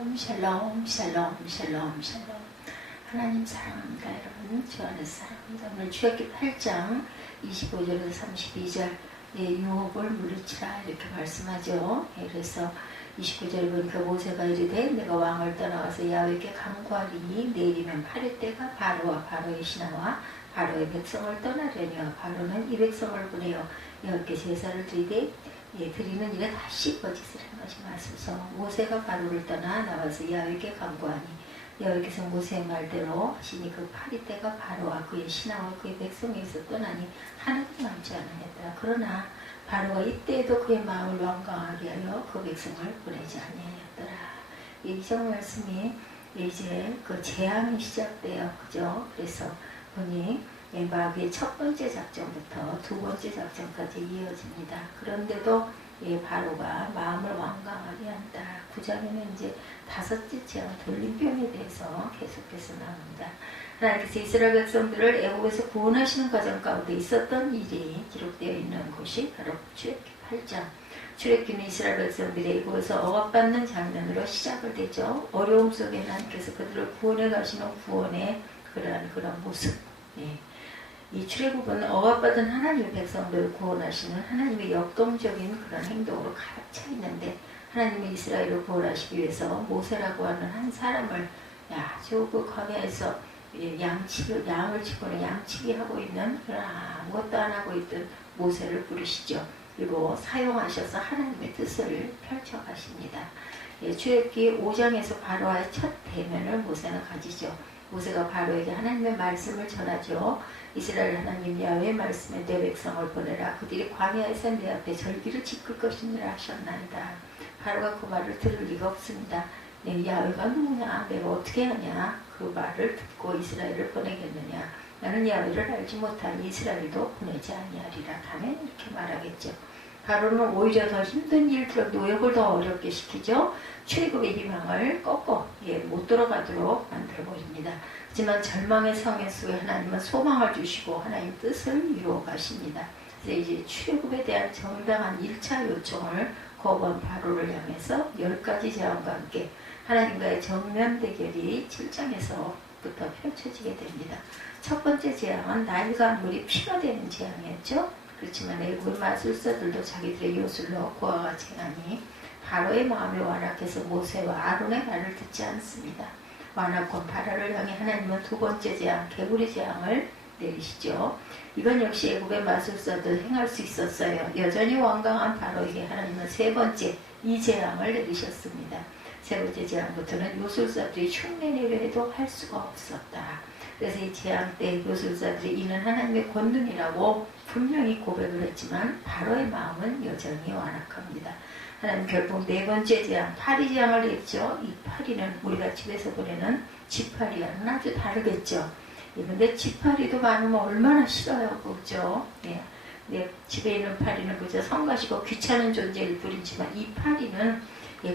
샬롬 샬롬 샬롬 샬롬 샬롬. 하나님 사랑합니다. 여러분 주 안에서 사랑합니다. 오늘 출애굽기 8장 25절에서 32절 유혹을 물리치라 이렇게 말씀하죠. 그래서 29절에 보니까 모세가 이르되 내가 왕을 떠나와서 야훼께 간구하리니 내일이면 8일 때가 바로와 바로의 신하와 바로의 백성을 떠나려니와 바로는 이 백성을 보내어 여호와께 제사를 드리되 드리는 일에 다시 거짓을 한 것이 맞소서. 모세가 바로를 떠나 나와서 야훼께 간구하니 여호와께서 모세의 말대로 하시니 그 8일 때가 바로와 그의 신하와 그의 백성에서 떠나니 하나도 남지 않으였더라. 그러나 바로가 이때에도 그의 마음을 완강하게 하여 그 백성을 보내지 아니하였더라. 이정 말씀이 이제 그 재앙이 시작돼요. 그죠? 그래서 보니 마귀의 첫 번째 작전부터 두 번째 작전까지 이어집니다. 그런데도 바로가 마음을 완강하게 한다. 9장에는 이제 다섯째 재앙 돌림병에 대해서 계속해서 나옵니다. 하나님께서 이스라엘 백성들을 애국에서 구원하시는 과정 가운데 있었던 일이 기록되어 있는 곳이 바로 출애굽기 8장. 출애굽기는 이스라엘 백성들이 애국에서 억압받는 장면으로 시작을 되죠. 어려움 속에 하나님께서 그들을 구원해 가시는 구원의 그런 모습. 이 출애굽은 억압받은 하나님의 백성들을 구원하시는 하나님의 역동적인 그런 행동으로 가득 차 있는데, 하나님이 이스라엘을 구원하시기 위해서 모세라고 하는 한 사람을 그 광야에서 양을 치고는 양치기 하고 있는 그런 아무것도 안 하고 있던 모세를 부르시죠. 그리고 사용하셔서 하나님의 뜻을 펼쳐 가십니다. 출애굽기 5장에서 바로와의 첫 대면을 모세는 가지죠. 모세가 바로에게 하나님의 말씀을 전하죠. 이스라엘 하나님 야훼의 말씀에 내 백성을 보내라. 그들이 광야에서 내 앞에 절기를 지킬 것이니라 하셨나이다. 바로가 그 말을 들을 리가 없습니다. 야훼가 누구냐? 내가 어떻게 하냐? 그 말을 듣고 이스라엘을 보내겠느냐? 나는 야훼를 알지 못하니 이스라엘도 보내지 아니하리라. 다음에 이렇게 말하겠죠. 바로는 오히려 더 힘든 일들, 노역을 더 어렵게 시키죠. 출애굽의 희망을 꺾고 못 들어가도록 만들어 버립니다. 하지만 절망의 성에 속에 하나님은 소망을 주시고 하나님 뜻을 이루어 가십니다. 그래서 이제 출애굽에 대한 정당한 1차 요청을 거부한 바로를 향해서 10가지 재앙과 함께 하나님과의 정면 대결이 7장에서부터 펼쳐지게 됩니다. 첫 번째 재앙은 나일과 물이 피가 되는 재앙이었죠. 그렇지만 애국의 마술사들도 자기들의 요술로 그와 같이 하니 바로의 마음이 완악해서 모세와 아론의 말을 듣지 않습니다. 완악한 바로를 향해 하나님은 두 번째 재앙, 개구리 재앙을 내리시죠. 이건 역시 애국의 마술사들 행할 수 있었어요. 여전히 완강한 바로에게 하나님은 세 번째 이 재앙을 내리셨습니다. 세 번째 재앙부터는 요술사들이 흉내내려 해도 할 수가 없었다. 그래서 이 재앙 때 요술사들이 이는 하나님의 권능이라고 분명히 고백을 했지만 바로의 마음은 여전히 완악합니다. 하나님 결국 네 번째 재앙, 파리 재앙을 냈죠. 이 파리는 우리가 집에서 보내는 지파리와는 아주 다르겠죠. 그런데 지파리도 많으면 얼마나 싫어요, 그죠? 집에 있는 파리는 그저 성가시고 귀찮은 존재일 뿐이지만 이 파리는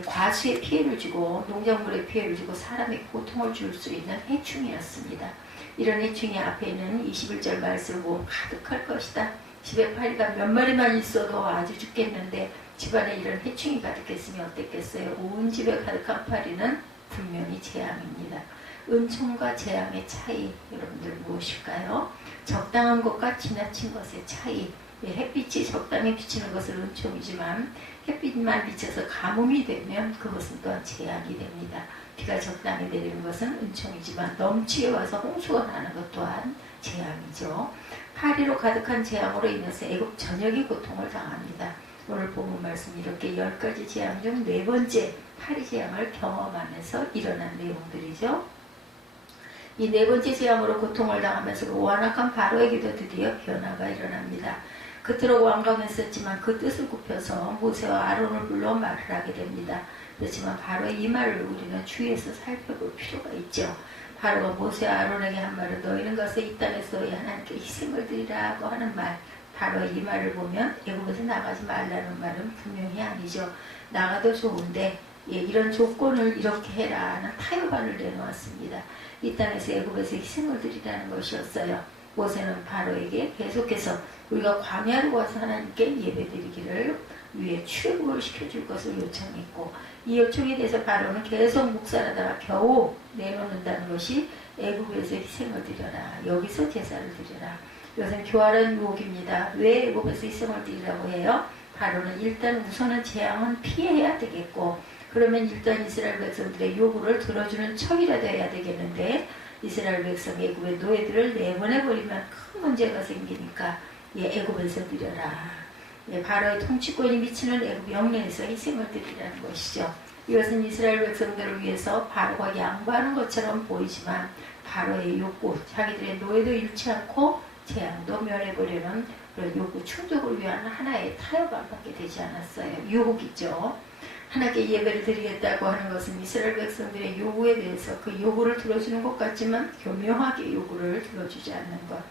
과수에 피해를 주고 농작물에 피해를 주고 사람의 고통을 줄 수 있는 해충이었습니다. 이런 해충이 앞에 있는 21절 말씀을 보면 가득할 것이다. 집에 파리가 몇 마리만 있어도 아주 죽겠는데 집안에 이런 해충이 가득했으면 어땠겠어요? 온 집에 가득한 파리는 분명히 재앙입니다. 은총과 재앙의 차이, 여러분들 무엇일까요? 적당한 것과 지나친 것의 차이. 햇빛이 적당히 비치는 것은 은총이지만 햇빛만 비쳐서 가뭄이 되면 그것은 또한 재앙이 됩니다. 비가 적당히 내리는 것은 은총이지만 넘치게 와서 홍수가 나는 것 또한 재앙이죠. 파리로 가득한 재앙으로 인해서 애국 전역이 고통을 당합니다. 오늘 본문 말씀 이렇게 10가지 재앙 중 네 번째 파리 재앙을 경험하면서 일어난 내용들이죠. 이 네 번째 재앙으로 고통을 당하면서 그 완악한 바로에게도 드디어 변화가 일어납니다. 그토록 완강했었지만 그 뜻을 굽혀서 모세와 아론을 불러 말을 하게 됩니다. 그렇지만 바로의 이 말을 우리는 주위에서 살펴볼 필요가 있죠. 바로가 모세와 아론에게 한 말은 너희는 가서 이 땅에서 하나님께 희생을 드리라고 하는 말, 바로의 이 말을 보면 애국에서 나가지 말라는 말은 분명히 아니죠. 나가도 좋은데 이런 조건을 이렇게 해라는 타협안을 내놓았습니다. 이 땅에서 애국에서 희생을 드리라는 것이었어요. 모세는 바로에게 계속해서 우리가 광야로 와서 하나님께 예배드리기를 위에 출국을 시켜줄 것을 요청했고, 이 요청에 대해서 바로는 계속 묵살하다가 겨우 내놓는다는 것이 애굽에서 희생을 드려라, 여기서 제사를 드려라. 이것은 교활한 유혹입니다. 왜 애굽에서 희생을 드리라고 해요? 바로는 일단 우선은 재앙은 피해야 되겠고, 그러면 일단 이스라엘 백성들의 요구를 들어주는 척이라도 해야 되겠는데, 이스라엘 백성 애굽의 노예들을 내보내버리면 큰 문제가 생기니까 애굽에서 드려라. 바로의 통치권이 미치는 애굽 영내에서 희생을 드리라는 것이죠. 이것은 이스라엘 백성들을 위해서 바로가 양보하는 것처럼 보이지만 바로의 욕구, 자기들의 노예도 잃지 않고 재앙도 면해보려는 그런 욕구 충족을 위한 하나의 타협안밖에 되지 않았어요. 유혹이죠. 하나님께 예배를 드리겠다고 하는 것은 이스라엘 백성들의 요구에 대해서 그 요구를 들어주는 것 같지만 교묘하게 요구를 들어주지 않는 것.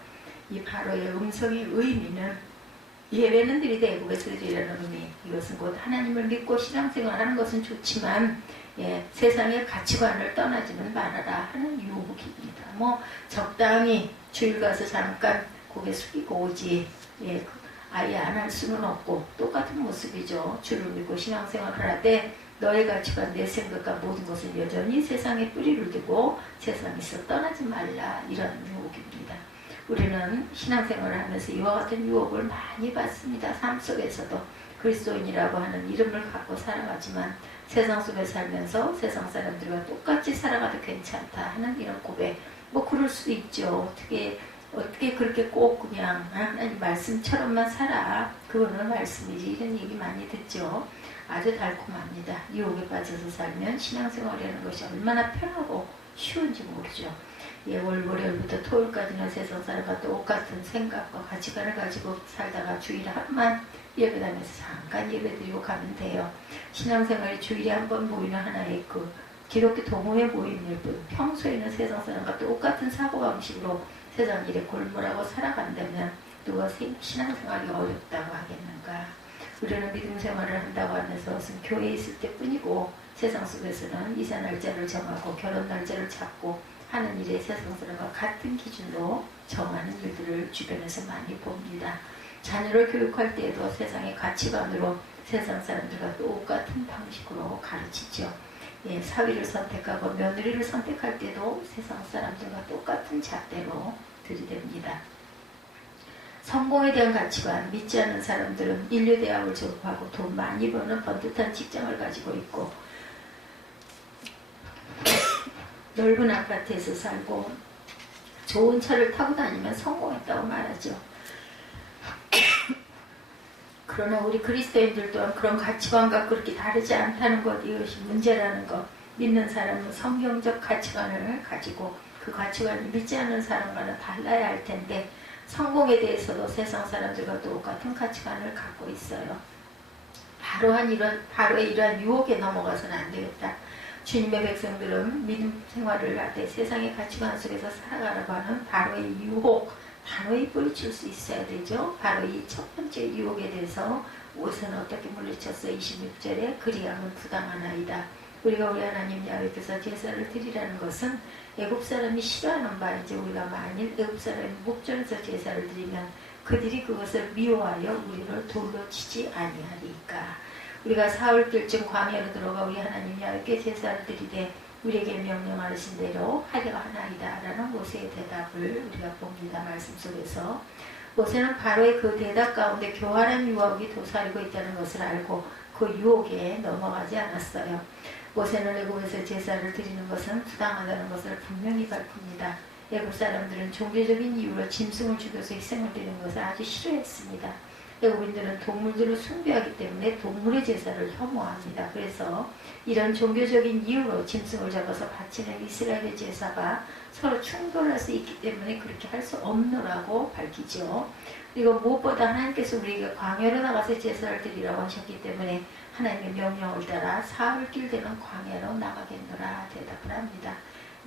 이 바로의 음성의 의미는 예배는 드리되 애굽에서 드리라는 의미. 이것은 곧 하나님을 믿고 신앙생활하는 것은 좋지만 세상의 가치관을 떠나지는 말아라 하는 유혹입니다. 적당히 주일 가서 잠깐 고개 숙이고 오지 아예 안 할 수는 없고 똑같은 모습이죠. 주를 믿고 신앙생활을 하되 너의 가치관, 내 생각과 모든 것은 여전히 세상에 뿌리를 두고 세상에서 떠나지 말라, 이런 유혹입니다. 우리는 신앙생활을 하면서 이와 같은 유혹을 많이 받습니다. 삶 속에서도 그리스도인이라고 하는 이름을 갖고 살아가지만 세상 속에 살면서 세상 사람들과 똑같이 살아가도 괜찮다 하는 이런 고백, 그럴 수도 있죠. 어떻게 그렇게 꼭 그냥 하나님 말씀처럼만 살아, 그거는 말씀이지, 이런 얘기 많이 듣죠. 아주 달콤합니다. 유혹에 빠져서 살면 신앙생활이라는 것이 얼마나 편하고 쉬운지 모르죠. 월요일부터 토요일까지는 세상 사람과 똑같은 생각과 가치관을 가지고 살다가 주일에 한번 예배당에서 잠깐 예배드리고 가면 돼요. 신앙생활이 주일에 한 번 모이는 하나의 그 기독교 동호회 모임일 뿐, 평소에는 세상 사람과 똑같은 사고방식으로 세상 일에 골몰하고 살아간다면 누가 신앙생활이 어렵다고 하겠는가. 우리는 믿음 생활을 한다고 하면서 무슨 교회에 있을 때뿐이고 세상 속에서는 이사 날짜를 정하고 결혼 날짜를 잡고 하는 일에 세상 사람과 같은 기준으로 정하는 일들을 주변에서 많이 봅니다. 자녀를 교육할 때에도 세상의 가치관으로 세상 사람들과 똑같은 방식으로 가르치죠. 사위를 선택하고 며느리를 선택할 때도 세상 사람들과 똑같은 잣대로 들이댑니다. 성공에 대한 가치관, 믿지 않는 사람들은 인류대학을 졸업하고 돈 많이 버는 번듯한 직장을 가지고 있고 넓은 아파트에서 살고 좋은 차를 타고 다니면 성공했다고 말하죠. 그러나 우리 그리스도인들 또한 그런 가치관과 그렇게 다르지 않다는 것, 이것이 문제라는 것. 믿는 사람은 성경적 가치관을 가지고 그 가치관이 믿지 않는 사람과는 달라야 할 텐데 성공에 대해서도 세상 사람들과 똑같은 가치관을 갖고 있어요. 바로의 이러한 유혹에 넘어가서는 안 되겠다. 주님의 백성들은 믿음 생활을 할 때 세상의 가치관 속에서 살아가라고 하는 바로의 유혹, 단호히 뿌리칠 수 있어야 되죠. 바로 이 첫 번째 유혹에 대해서 우선 어떻게 물리쳤어요? 26절에 그리함은 부당하나이다. 우리가 우리 하나님 야훼께서 제사를 드리라는 것은 애굽 사람이 싫어하는 바이지. 우리가 만일 애굽 사람이 목전에서 제사를 드리면 그들이 그것을 미워하여 우리를 돌로 치지 아니하리까. 우리가 사흘길쯤 광야로 들어가 우리 하나님 야훼께 제사를 드리되 우리에게 명령하신 대로 하려 하나이다 라는 모세의 대답을 우리가 봅니다. 말씀 속에서 모세는 바로의 그 대답 가운데 교활한 유혹이 도사리고 있다는 것을 알고 그 유혹에 넘어가지 않았어요. 모세는 애굽에서 제사를 드리는 것은 부당하다는 것을 분명히 밝힙니다. 애굽 사람들은 종교적인 이유로 짐승을 죽여서 희생을 드리는 것을 아주 싫어했습니다. 애굽인들은 동물들을 숭배하기 때문에 동물의 제사를 혐오합니다. 그래서 이런 종교적인 이유로 짐승을 잡아서 바치는 이스라엘의 제사가 서로 충돌할 수 있기 때문에 그렇게 할 수 없노라고 밝히죠. 그리고 무엇보다 하나님께서 우리에게 광야로 나가서 제사를 드리라고 하셨기 때문에 하나님의 명령을 따라 사흘길 되는 광야로 나가겠노라 대답을 합니다.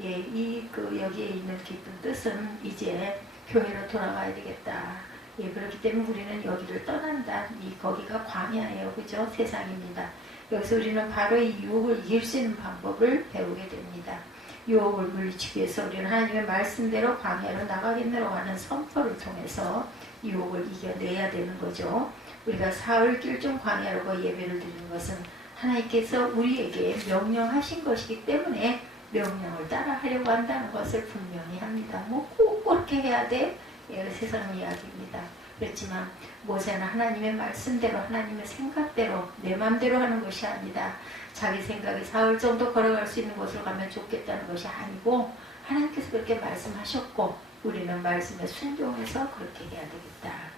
여기에 있는 깊은 뜻은 이제 교회로 돌아가야 되겠다. 그렇기 때문에 우리는 여기를 떠난다. 거기가 광야예요. 그죠? 세상입니다. 여기서 우리는 바로 이 유혹을 이길 수 있는 방법을 배우게 됩니다. 유혹을 물리치기 위해서 우리는 하나님의 말씀대로 광야로 나가겠노라고 하는 선포를 통해서 유혹을 이겨내야 되는 거죠. 우리가 사흘길 좀 광야로 예배를 드리는 것은 하나님께서 우리에게 명령하신 것이기 때문에 명령을 따라 하려고 한다는 것을 분명히 합니다. 뭐 꼭 그렇게 해야 돼? 예, 세상 이야기입니다. 그렇지만 모세는 하나님의 말씀대로 하나님의 생각대로 내 마음대로 하는 것이 아니다. 자기 생각이 사흘 정도 걸어갈 수 있는 곳으로 가면 좋겠다는 것이 아니고 하나님께서 그렇게 말씀하셨고 우리는 말씀에 순종해서 그렇게 해야 되겠다.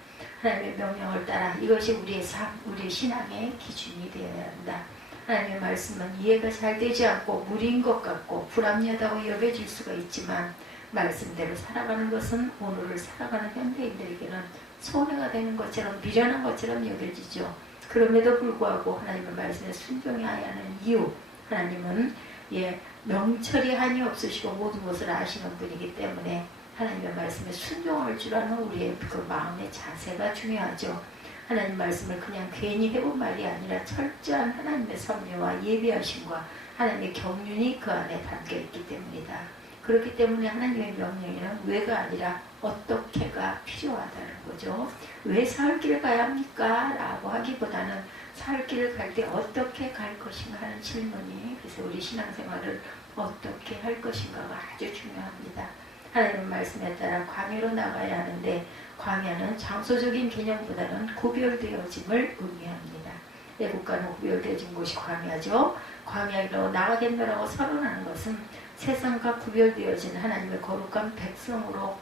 하나님의 명령을 따라 이것이 우리의 삶, 우리의 신앙의 기준이 되어야 한다. 하나님의 말씀은 이해가 잘 되지 않고 무리인 것 같고 불합리하다고 여겨질 수가 있지만 말씀대로 살아가는 것은 오늘을 살아가는 현대인들에게는 손해가 되는 것처럼 미련한 것처럼 여겨지죠. 그럼에도 불구하고 하나님의 말씀에 순종해야 하는 이유, 하나님은 명철이 한이 없으시고 모든 것을 아시는 분이기 때문에 하나님의 말씀에 순종할 줄 아는 우리의 그 마음의 자세가 중요하죠. 하나님 말씀을 그냥 괜히 해본 말이 아니라 철저한 하나님의 섭리와 예비하심과 하나님의 경륜이 그 안에 담겨있기 때문이다. 그렇기 때문에 하나님의 명령에는 왜가 아니라 어떻게가 필요하다는 거죠. 왜 사흘길을 가야 합니까? 라고 하기보다는 사흘길을 갈 때 어떻게 갈 것인가 하는 질문이, 그래서 우리 신앙생활을 어떻게 할 것인가가 아주 중요합니다. 하나님의 말씀에 따라 광야로 나가야 하는데 광야는 장소적인 개념보다는 구별되어짐을 의미합니다. 애국가는 구별되어진 곳이 광야죠. 광야로 나가겠노라고 선언하는 것은 세상과 구별되어진 하나님의 거룩한 백성으로,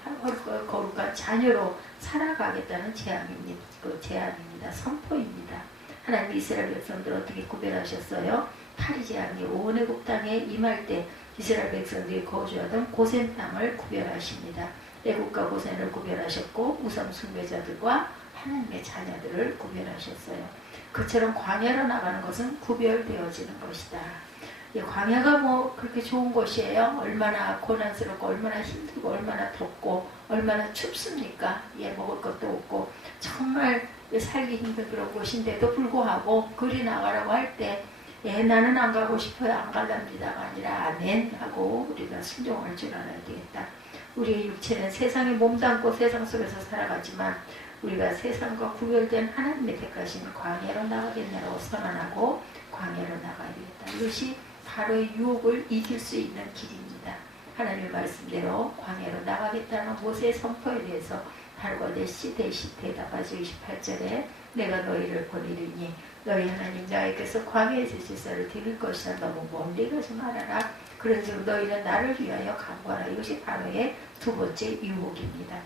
거룩한 자녀로 살아가겠다는 제안입니다. 선포입니다. 하나님 이스라엘 백성들 어떻게 구별하셨어요? 파리제왕이 온 애국 땅에 임할 때 이스라엘 백성들이 거주하던 고센 땅을 구별하십니다. 애국과 고센을 구별하셨고 우상 숭배자들과 하나님의 자녀들을 구별하셨어요. 그처럼 광야로 나가는 것은 구별되어지는 것이다. 광야가 뭐 그렇게 좋은 곳이에요? 얼마나 고난스럽고 얼마나 힘들고 얼마나 덥고 얼마나 춥습니까? 먹을 것도 없고 정말 살기 힘든 그런 곳인데도 불구하고 그리 나가라고 할 때 나는 안 가고 싶어요. 안 갈랍니다가 아니라 아멘 하고 우리가 순종할 줄 알아야 되겠다. 우리의 육체는 세상에 몸담고 세상 속에서 살아가지만 우리가 세상과 구별된 하나님의 택하신 광야로 나가겠냐고 선언하고 광야로 나가야 되겠다. 이것이 바로의 유혹을 이길 수 있는 길입니다. 하나님의 말씀대로 광야로 나가겠다는 모세의 선포에 대해서 달과 대시 대답하죠. 28절에 내가 너희를 보내리니 너희 하나님 여호와께서 광야에서 제사를 드릴 것이라 너무 멀리 가지 말아라. 그런즉 너희는 나를 위하여 간구하라. 이것이 바로의 두 번째 유혹입니다.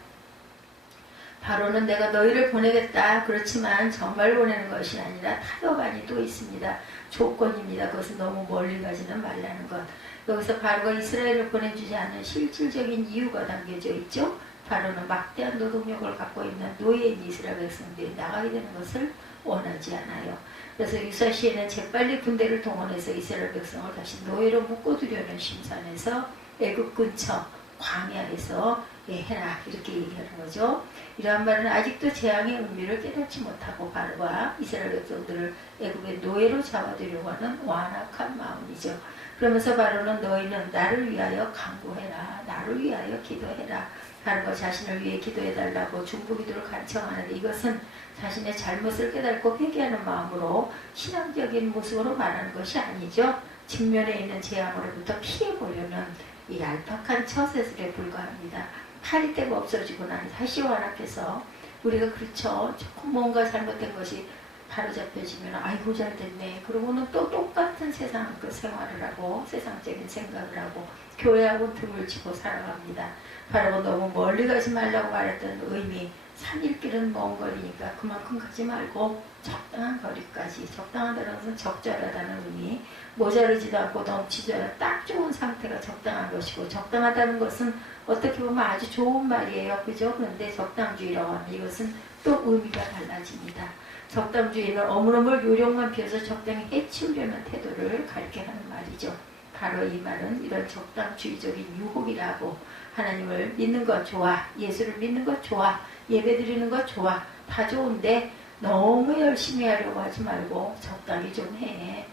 바로는 내가 너희를 보내겠다. 그렇지만 정말 보내는 것이 아니라 타협안이 또 있습니다. 조건입니다. 그것은 너무 멀리 가지는 말라는 것. 여기서 바로가 이스라엘을 보내주지 않는 실질적인 이유가 담겨져 있죠. 바로는 막대한 노동력을 갖고 있는 노예인 이스라엘 백성들이 나가게 되는 것을 원하지 않아요. 그래서 유사시에는 재빨리 군대를 동원해서 이스라엘 백성을 다시 노예로 묶어두려는 심산에서 애굽 근처 광야에서 해라 이렇게 얘기하는 거죠. 이러한 말은 아직도 재앙의 의미를 깨닫지 못하고 바로가 이스라엘 백성들을 애굽의 노예로 잡아들이려고 하는 완악한 마음이죠. 그러면서 바로는 너희는 나를 위하여 간구해라. 나를 위하여 기도해라. 바로가 자신을 위해 기도해달라고 중보기도를 간청하는데 이것은 자신의 잘못을 깨닫고 회개하는 마음으로 신앙적인 모습으로 말하는 것이 아니죠. 직면에 있는 재앙으로부터 피해보려는 이 얄팍한 처세술에 불과합니다. 팔이 때가 없어지고 난 다시 완악해서 우리가 그렇죠. 조금 뭔가 잘못된 것이 바로잡혀지면 아이고 잘됐네. 그러고는 또 똑같은 세상 그 생활을 하고 세상적인 생각을 하고 교회하고 등을 치고 살아갑니다. 바로 너무 멀리 가지 말라고 말했던 의미, 산일 길은 먼 거리니까 그만큼 가지 말고 적당한 거리까지, 적당하다는 것은 적절하다는 의미, 모자르지도 않고 넘치지 않아 딱 좋은 상태가 적당한 것이고, 적당하다는 것은 어떻게 보면 아주 좋은 말이에요. 그죠? 그런데 적당주의라고 하면 이것은 또 의미가 달라집니다. 적당주의는 어물어물 요령만 피워서 적당히 해치우려는 태도를 가리켜하는 말이죠. 바로 이 말은 이런 적당주의적인 유혹이라고, 하나님을 믿는 것 좋아, 예수를 믿는 것 좋아, 예배 드리는 것 좋아, 다 좋은데 너무 열심히 하려고 하지 말고 적당히 좀 해.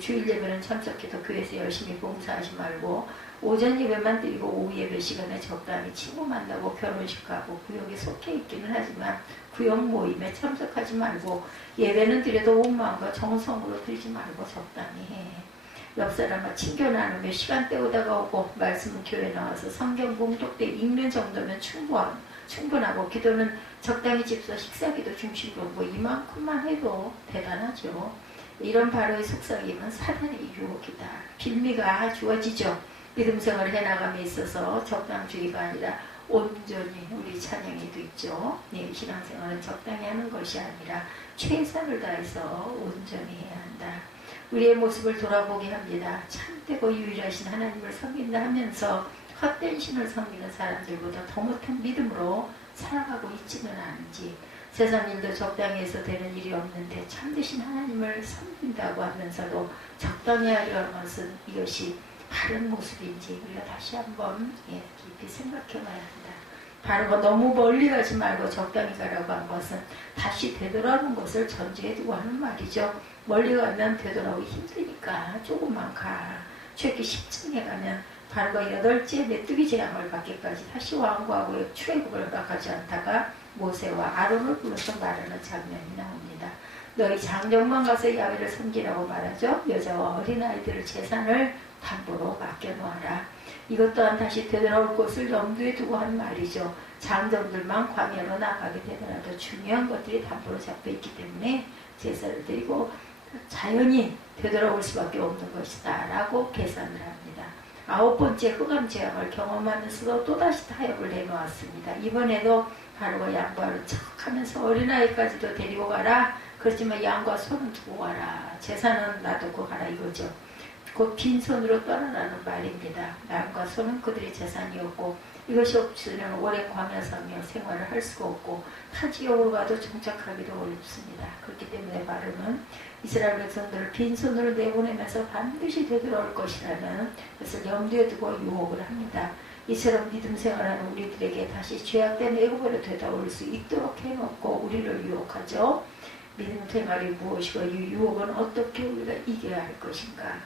주일 예배는 참석해도 교회에서 열심히 봉사하지 말고 오전 예배만 드리고 오후 예배 시간에 적당히 친구 만나고 결혼식 가고 구역에 속해 있기는 하지만 구역 모임에 참석하지 말고 예배는 드려도 온 마음과 정성으로 드리지 말고 적당히 해. 옆 사람과 친교 나누며 시간 때우다가 오고 말씀은 교회 나와서 성경 봉독 때 읽는 정도면 충분하고 기도는 적당히 집서 식사기도 중심으로 뭐 이만큼만 해도 대단하죠. 이런 바로의 속삭임은 사단의 유혹이다. 빌미가 주어지죠. 믿음 생활을 해나감에 있어서 적당주의가 아니라 온전히 우리 찬양에도 있죠. 신앙생활은 적당히 하는 것이 아니라 최선을 다해서 온전히 해야 한다. 우리의 모습을 돌아보게 합니다. 참되고 유일하신 하나님을 섬긴다 하면서 헛된 신을 섬기는 사람들보다 더 못한 믿음으로 살아가고 있지는 않은지, 세상 일도 적당히 해서 되는 일이 없는데 참되신 하나님을 섬긴다고 하면서도 적당히 하려는 것은 이것이 바른 모습인지 우리가 다시 한번 깊이 생각해 봐야 한다. 바른 거 너무 멀리 가지 말고 적당히 가라고 한 것은 다시 되돌아오는 것을 전제해 두고 하는 말이죠. 멀리 가면 되돌아오기 힘드니까 조금만 가. 최기 10층에 가면 바른 거 8째 메뚜기 재앙을 받기까지 다시 왕구하고 출애굽을 허락하지 않다가 모세와 아론을 불러서 말하는 장면이 나옵니다. 너희 장정만 가서 야훼를 섬기라고 말하죠. 여자와 어린아이들의 재산을 담보로 맡겨놓아라. 이것 또한 다시 되돌아올 것을 염두에 두고 한 말이죠. 장정들만 광야로 나가게 되더라도 중요한 것들이 담보로 잡혀있기 때문에 제사를 드리고 자연히 되돌아올 수밖에 없는 것이다 라고 계산을 합니다. 9번째 흑암 재앙을 경험하면서도 또다시 타협을 내놓았습니다. 이번에도 바로가 양과를 척하면서 어린아이까지도 데리고 가라. 그렇지만 양과 손은 두고 가라. 제사는 놔두고 가라 이거죠. 곧 빈손으로 떠나라는 말입니다. 양과 손은 그들의 재산이었고 이것이 없으면 오랜 광야상며 생활을 할 수가 없고 타 지역으로 가도 정착하기도 어렵습니다. 그렇기 때문에 바로는 이스라엘 백성들을 빈손으로 내보내면서 반드시 되돌아올 것이라는 것을 염두에 두고 유혹을 합니다. 이처럼 믿음 생활하는 우리들에게 다시 죄악된 애굽으로 되돌아올 수 있도록 해놓고 우리를 유혹하죠. 믿음 생활이 무엇이고 이 유혹은 어떻게 우리가 이겨야 할 것인가.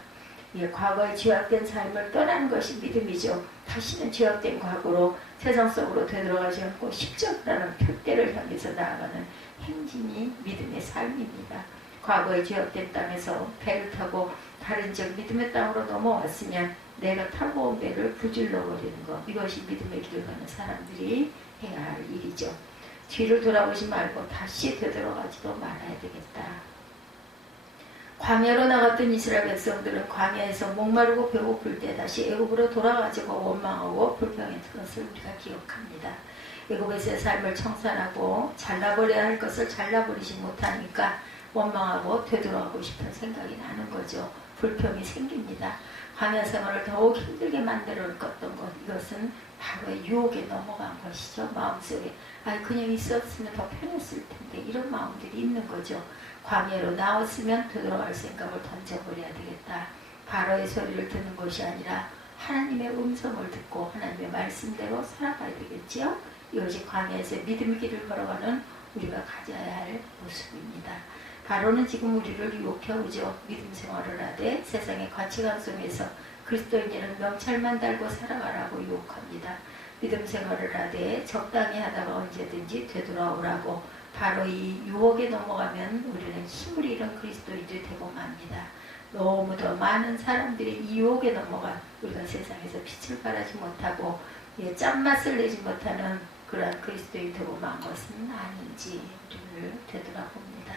과거의 죄악된 삶을 떠나는 것이 믿음이죠. 다시는 죄악된 과거로 세상 속으로 되돌아가지 않고 십자가라는 표대를 향해서 나아가는 행진이 믿음의 삶입니다. 과거의 죄악된 땅에서 배를 타고 다른 지역 믿음의 땅으로 넘어왔으면 내가 타고 온 배를 부질러버리는 것, 이것이 믿음의 길을 가는 사람들이 해야 할 일이죠. 뒤를 돌아보지 말고 다시 되돌아가지도 말아야 되겠다. 광야로 나갔던 이스라엘 백성들은 광야에서 목마르고 배고플 때 다시 애굽으로 돌아가지고 원망하고 불평했던 것을 우리가 기억합니다. 애굽에서의 삶을 청산하고 잘라버려야 할 것을 잘라버리지 못하니까 원망하고 되돌아가고 싶은 생각이 나는 거죠. 불평이 생깁니다. 광야 생활을 더욱 힘들게 만들어 놨던 것, 이것은 바로 유혹에 넘어간 것이죠. 마음속에 그냥 있었으면 더 편했을 텐데 이런 마음들이 있는 거죠. 광야로 나왔으면 되돌아갈 생각을 던져버려야 되겠다. 바로의 소리를 듣는 것이 아니라 하나님의 음성을 듣고 하나님의 말씀대로 살아가야 되겠지요. 이것이 광야에서 믿음의 길을 걸어가는 우리가 가져야 할 모습입니다. 바로는 지금 우리를 유혹해오죠. 믿음 생활을 하되 세상의 가치관 속에서 그리스도인이라는 명찰만 달고 살아가라고 유혹합니다. 믿음 생활을 하되 적당히 하다가 언제든지 되돌아오라고. 바로 이 유혹에 넘어가면 우리는 힘을 잃은 그리스도인들이 되고 맙니다. 너무도 많은 사람들이 이 유혹에 넘어가 우리가 세상에서 빛을 발하지 못하고 짠맛을 내지 못하는 그러한 그리스도인이 되고 만 것은 아닌지 우리를 되돌아봅니다.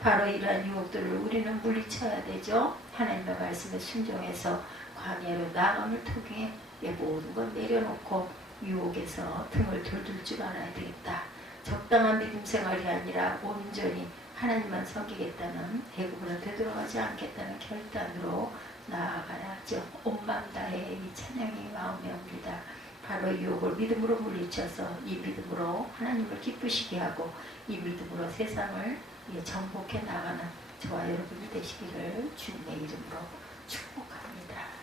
바로 이러한 유혹들을 우리는 물리쳐야 되죠. 하나님의 말씀에 순종해서 광야로 나감을 통해 모든 걸 내려놓고 유혹에서 등을 돌릴 줄 알아야 되겠다. 적당한 믿음 생활이 아니라 온전히 하나님만 섬기겠다는, 애굽으로 되돌아가지 않겠다는 결단으로 나아가야죠. 온 마음 다해 이 찬양이 마음에 옵니다. 바로 유혹을 믿음으로 물리쳐서 이 믿음으로 하나님을 기쁘시게 하고 이 믿음으로 세상을 정복해 나가는 저와 여러분이 되시기를 주님의 이름으로 축복합니다.